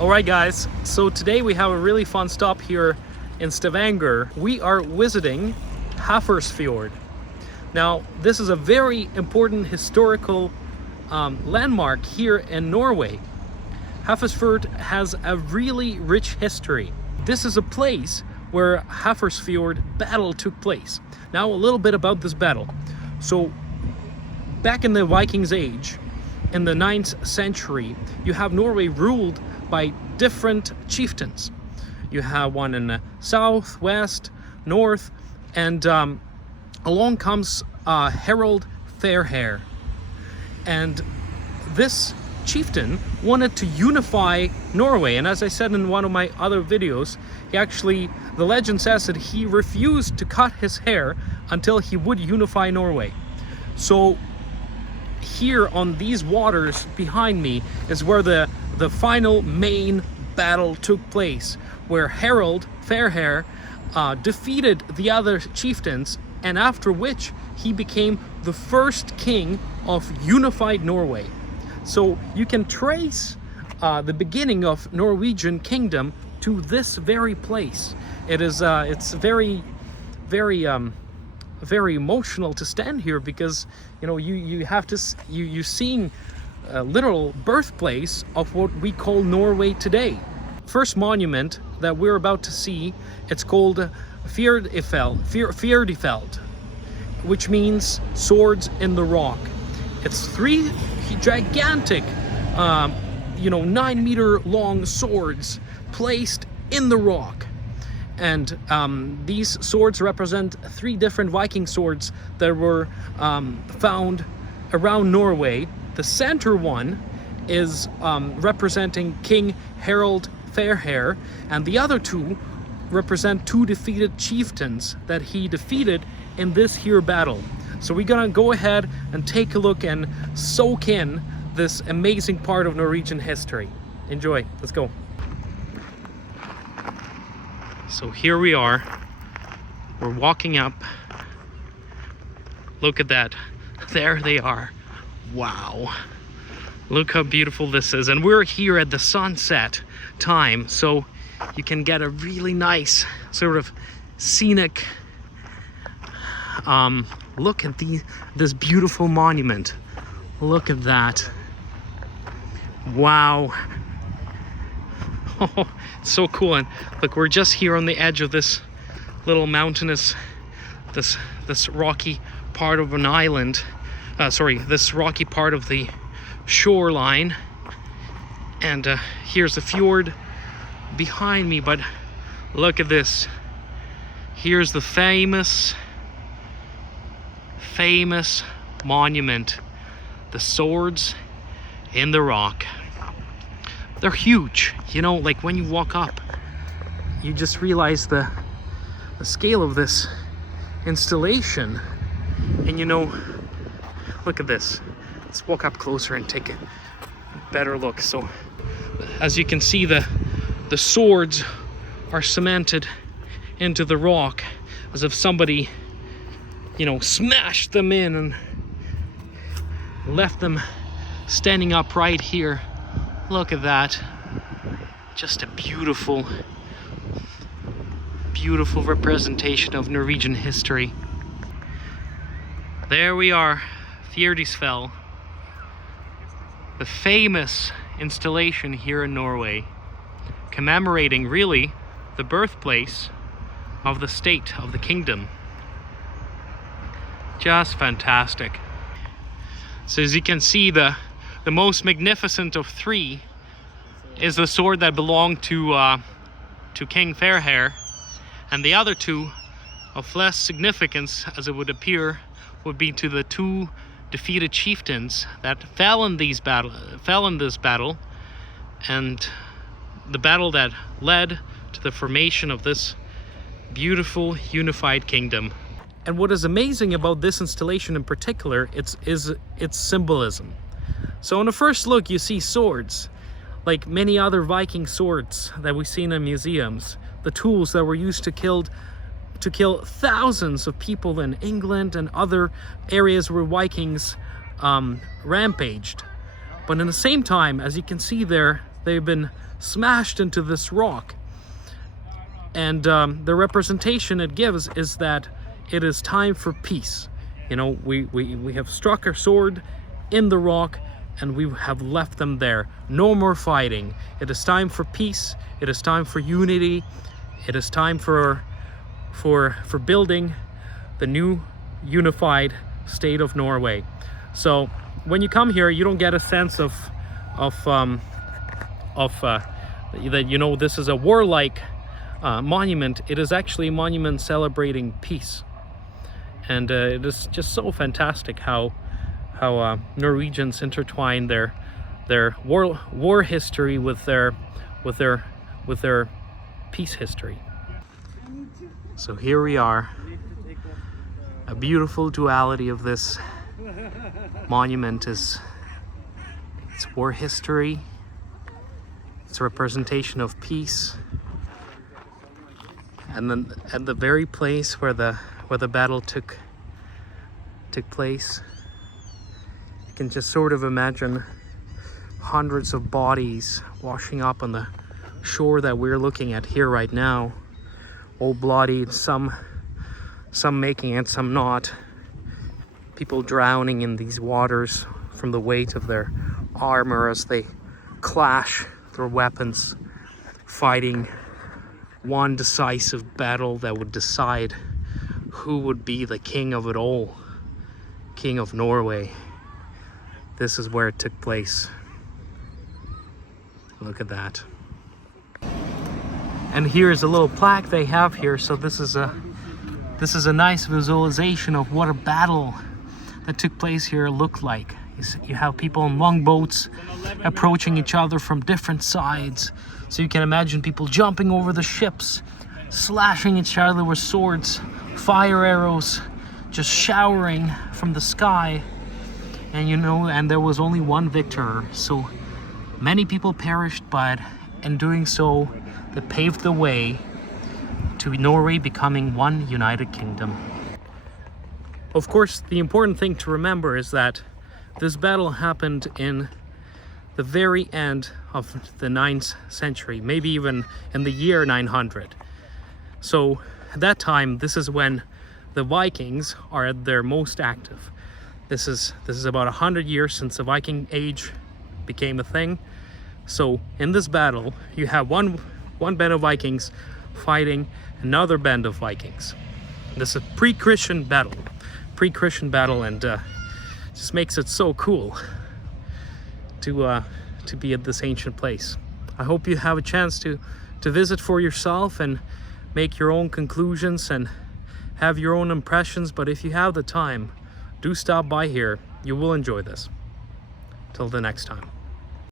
Alright guys, so today we have a really fun stop here in Stavanger. We are visiting Hafrsfjord. Now this is a very important historical landmark here in Norway. Hafrsfjord has a really rich history. This is a place where Hafrsfjord battle took place. Now a little bit about this battle. So back in the Vikings age, in the 9th century, you have Norway ruled by different chieftains. You have one in the south, west, north, and along comes Harald Fairhair. And this chieftain wanted to unify Norway, and as I said in one of my other videos, the legend says that he refused to cut his hair until he would unify Norway. So here on these waters behind me is where the final main battle took place, where Harald Fairhair defeated the other chieftains, and after which he became the first king of unified Norway. So you can trace the beginning of Norwegian kingdom to this very place. It's very emotional to stand here, because you're seeing a literal birthplace of what we call Norway today. First monument that we're about to see, it's called Fjell, which means swords in the rock. It's 3 gigantic 9-meter long swords placed in the rock. And these swords represent 3 different Viking swords that were found around Norway. The center one is representing King Harald Fairhair, and the other 2 represent 2 defeated chieftains that he defeated in this here battle. So we're gonna go ahead and take a look and soak in this amazing part of Norwegian history. Enjoy, let's go. So here we are, we're walking up. Look at that, there they are. Wow, look how beautiful this is. And we're here at the sunset time, so you can get a really nice sort of scenic look at this beautiful monument. Look at that. Wow. Oh, so cool. And look, we're just here on the edge of this little mountainous, this rocky part of an island. This rocky part of the shoreline. And here's the fjord behind me, but look at this. Here's the famous monument, the swords in the rock. They're huge, like when you walk up, you just realize the scale of this installation. And look at this. Let's walk up closer and take a better look. So as you can see, the swords are cemented into the rock as if somebody smashed them in and left them standing up right here. Look at that. Just a beautiful representation of Norwegian history. There we are, Fjell, the famous installation here in Norway, commemorating really the birthplace of the state of the kingdom. Just fantastic. So as you can see, the most magnificent of 3 is the sword that belonged to King Fairhair, and the other 2 of less significance, as it would appear, would be to the 2 defeated chieftains that fell in this battle, and the battle that led to the formation of this beautiful unified kingdom. And what is amazing about this installation in particular, is its symbolism. So on the first look, you see swords, like many other Viking swords that we've seen in museums. The tools that were used to kill thousands of people in England and other areas where Vikings rampaged. But in the same time, as you can see there, They've been smashed into this rock. And the representation it gives is that it is time for peace. You know, we have struck our sword in the rock and we have left them there. No more fighting. It is time for peace. It is time for unity. It is time for building the new unified state of Norway. So when you come here, you don't get a sense of that, you know, this is a warlike monument. It is actually a monument celebrating peace. And it is just so fantastic how Norwegians intertwine their war history with their peace history. So here we are, a beautiful duality of this monument is its war history, its representation of peace, and then at the very place where the battle took place. You can just sort of imagine hundreds of bodies washing up on the shore that we're looking at here right now, all bloodied, some making it, some not. People drowning in these waters from the weight of their armor as they clash their weapons, fighting one decisive battle that would decide who would be the king of it all, King of Norway. This is where it took place. Look at that. And here's a little plaque they have here. So this is a nice visualization of what a battle that took place here looked like. You have people in longboats approaching each other from different sides. So you can imagine people jumping over the ships, slashing each other with swords, fire arrows, just showering from the sky. And you know, and there was only one victor. So many people perished, but in doing so, they paved the way to Norway becoming one united kingdom. Of course, the important thing to remember is that this battle happened in the very end of the 9th century, maybe even in the year 900. So at that time, this is when the Vikings are at their most active. This is about 100 years since the Viking age became a thing. So in this battle, you have one band of Vikings fighting another band of Vikings. This is a pre-Christian battle, and just makes it so cool to be at this ancient place. I hope you have a chance to visit for yourself and make your own conclusions and have your own impressions. But if you have the time, do stop by here. You will enjoy this. Till the next time.